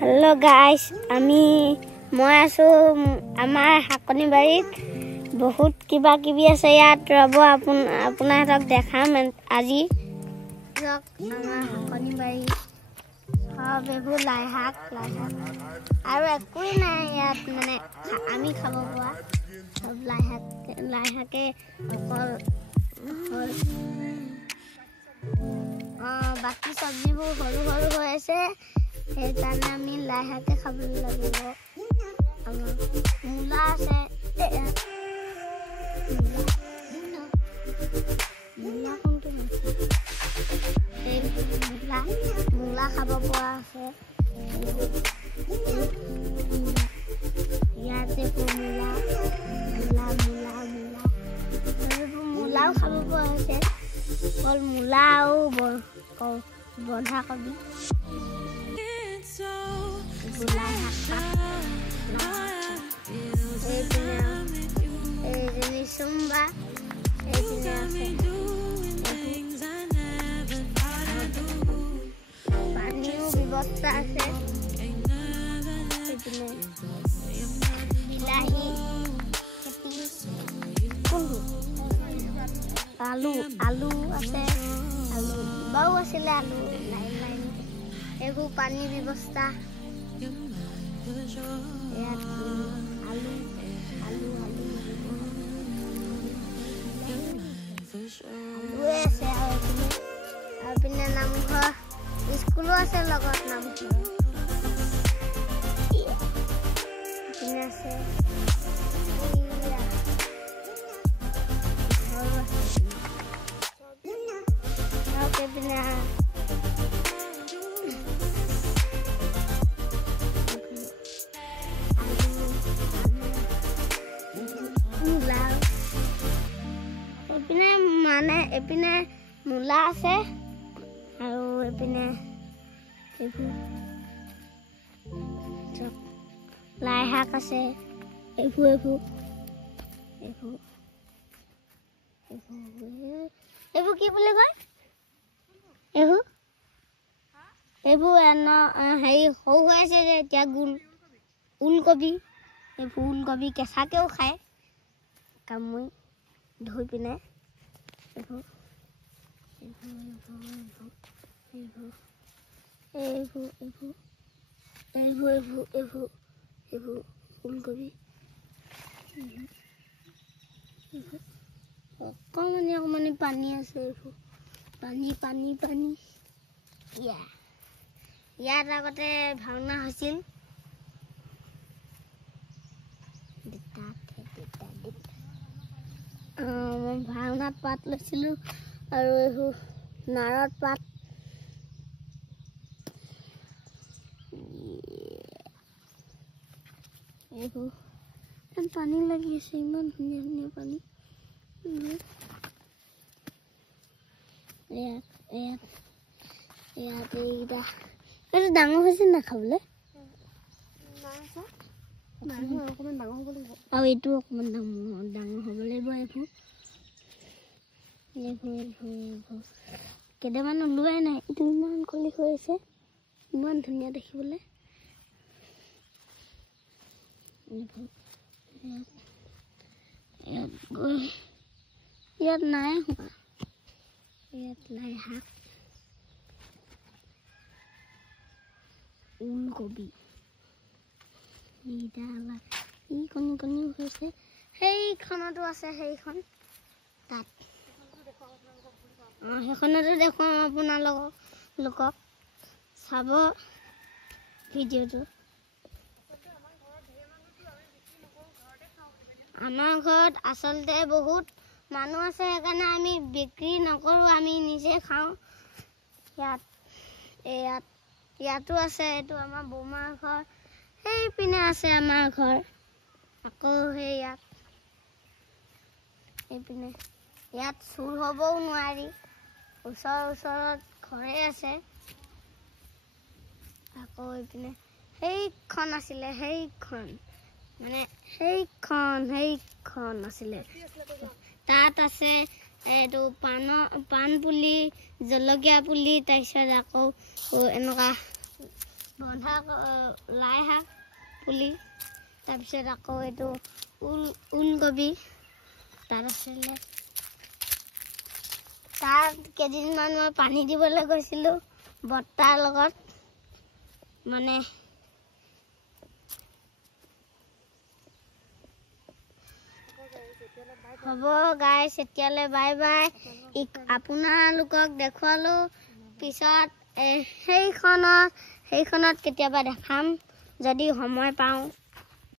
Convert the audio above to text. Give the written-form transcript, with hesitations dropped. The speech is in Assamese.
Hello guys, মই আছো আমাৰ হাকনি বাৰীত বহুত কিবা কিবি আছে ইয়াত ৰব আপোনাক দেখাম আজি আমাৰ হাকনি বাৰী সব এবোৰ লাই শাক আৰু একোই নাই ইয়াত মানে আমি খাব পৰা সব লাই শাকে অকল বাকি সবজিবোৰ সৰু সৰু হৈ আছে সেইকাৰণে আমি লাই শাকে খাবলৈ লাগিব মূলা আছে মূলা খাব পৰা আছে ইয়াতে মূলাও খাব পৰা আছে অকল মূলা আৰু বন্ধাকবি পানীও ব্যৱস্থা আছে বিলাহী আলু আছে আলু বাও আছিলে আলু লাইন এইবোৰ পানী ব্যৱস্থা আলু আছে আৰু পিনে নামঘৰ স্কুলো আছে লগত নামঘৰ পিনে আছে পিনে এপিনে মূলা আছে আৰু এপিনে লাই শাক আছে এইবোৰ কি বুলি কয় এইবোৰ হেৰি সৰু হৈ আছে যে এতিয়া ওলকবি এইবোৰ ওলকবি কেঁচাকেও খায় কামুৰি ধুই পিনে এইবোৰ ওলকবি অকণমানি পানী আছে এইবোৰ পানী ইয়াত আগতে ভাওনা হৈছিল মই ভাওনাত পাত লৈছিলোঁ আৰু এইবোৰ নাৰত পাত এইবোৰ পানী লাগি আছে ইমান ধুনীয়া পানী ইয়াত এইকেইটা এইটো ডাঙৰ হৈছে না খাবলৈ আৰু এইটো অকণমান ডাঙৰ হ'ব লাগিব এইবোৰ কেইটামান ওলোৱাই নাই এইটো ইমান কলি হৈ আছে ইমান ধুনীয়া দেখিবলৈ ইয়াত নাই হোৱা ইয়াত লাই শাক ওলকবি কণী হৈছে সেইখনতো আছে সেইখন তাত সেইখনতো দেখুৱাম আপোনালোকক চাব ভিডিঅ'টো আমাৰ ঘৰত আচলতে বহুত মানুহ আছে সেইকাৰণে আমি বিক্ৰী নকৰোঁ আমি নিজে খাওঁ ইয়াতো আছে এইটো আমাৰ বৌমাৰ ঘৰ সেই পিনে আছে আমাৰ ঘৰ আকৌ সেই এইপিনে ইয়াত চুৰ হ'বও নোৱাৰি ওচৰত ঘৰে আছে আকৌ এইপিনে সেইখন আছিলে সেইখন আছিলে তাত আছে এইটো পান পুলি জলকীয়া পুলি তাৰপিছত আকৌ এনেকুৱা বন্ধা লাই শাক পুলি তাৰপিছত আকৌ এইটো ওলকবি তাৰপিছত তাত কেইদিনমান মই পানী দিবলৈ গৈছিলোঁ বৰ্তাৰ লগত মানে হ'ব গাইছ এতিয়ালৈ বাই বাই আপোনালোকক দেখুৱালোঁ পিছত সেইখনত কেতিয়াবা দেখাম যদি সময় পাওঁ